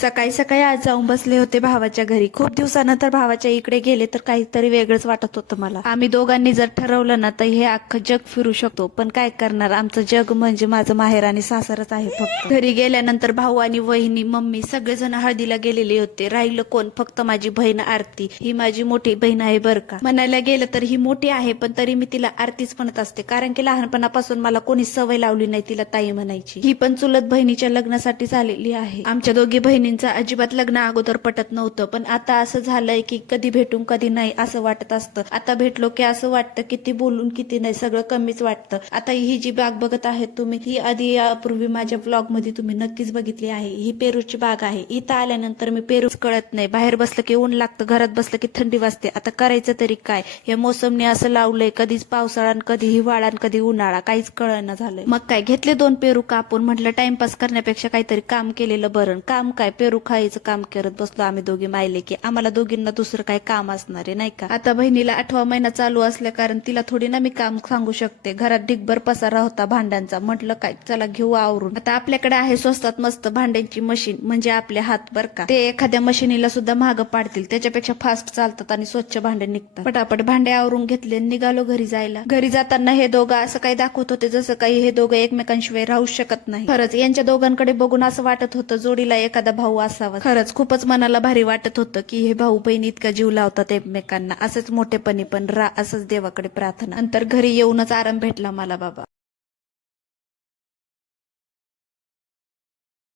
सकाळी सकाळी आज जाऊन बसले होते भावाच्या घरी. खूप दिवसानंतर भावाच्या इकडे गेले तर काहीतरी वेगळंच वाटत होतं मला. आम्ही दोघांनी जर ठरवलं ना तर हे अख्खं जग फिरू शकतो, पण काय करणार, आमचं जग म्हणजे माझं माहेर आणि सासरच आहे फक्त. घरी गेल्यानंतर भाऊ आणि वहिनी, मम्मी सगळेजण हळदीला गेलेले होते. राहिलं कोण, फक्त माझी बहीण आरती. ही माझी मोठी बहीण आहे बरं का. म्हणायला गेलं तर ही मोठी आहे, पण तरी मी तिला आरतीच म्हणत असते, कारण की लहानपणापासून मला कोणी सवय लावली नाही तिला ताई म्हणायची. ही पण चुलत बहिणीच्या लग्नासाठी झालेली आहे. आमच्या दोघी बहिणींचं अजिबात लग्न अगोदर पटत नव्हतं, पण आता असं झालंय की कधी भेटून कधी नाही असं वाटत असतं. आता भेटलो की असं वाटतं किती बोलून किती नाही, सगळं कमीच वाटतं. आता ही जी बाग बघत आहेत तुम्ही, ही आधी यापूर्वी माझ्या ब्लॉग मध्ये तुम्ही नक्कीच बघितली आहे. ही पेरूची बाग आहे. इथं आल्यानंतर मी पेरूच कळत नाही. बाहेर बसलं की ऊन लागतं, घरात बसलं की थंडी वाजते. आता करायचं तरी काय, या मोसमने असं लावलंय, कधीच पावसाळा कधी हिवाळा कधी उन्हाळा, काहीच कळना झालंय. मग काय, घेतले 2 पेरू कापून. म्हटलं टाइमपास करण्यापेक्षा काहीतरी काम केलेलं बरं. काम काय, पेरू खायचं काम करत बसलो आम्ही दोघी मायले की. आम्हाला दोघींना दुसरं काय काम असणार आहे नाही का. आता बहिणीला 8वा महिना चालू असल्या कारण तिला थोडी ना मी काम सांगू शकते. घरात ढिगभर पसारा होता भांड्यांचा. म्हटलं काय, चला घेऊ आवरून. आता आपल्याकडे आहे स्वस्तात मस्त भांड्यांची मशीन, म्हणजे आपले हात बर का. ते एखाद्या मशीनीला सुद्धा महाग पाडतील, त्याच्यापेक्षा फास्ट चालतात आणि स्वच्छ भांडे निघतात. पटापट भांडे आवरून घेतले, निघालो घरी जायला. घरी जाताना हे दोघं असं काही दाखवत होते जसं काही हे दोघं एकमेकांशिवाय राहू शकत नाही. खरंच यांच्या दोघांकडे बघून असं वाटत होतं जोडीला एखादा भाऊ असावा. खरंच खूपच मनाला भारी वाटत होतं की हे भाऊ बहीण इतका जीव लावतात एकमेकांना. असंच मोठेपणी पण असंच देवाकडे प्रार्थना. नंतर घरी येऊनच आराम भेटला मला बाबा.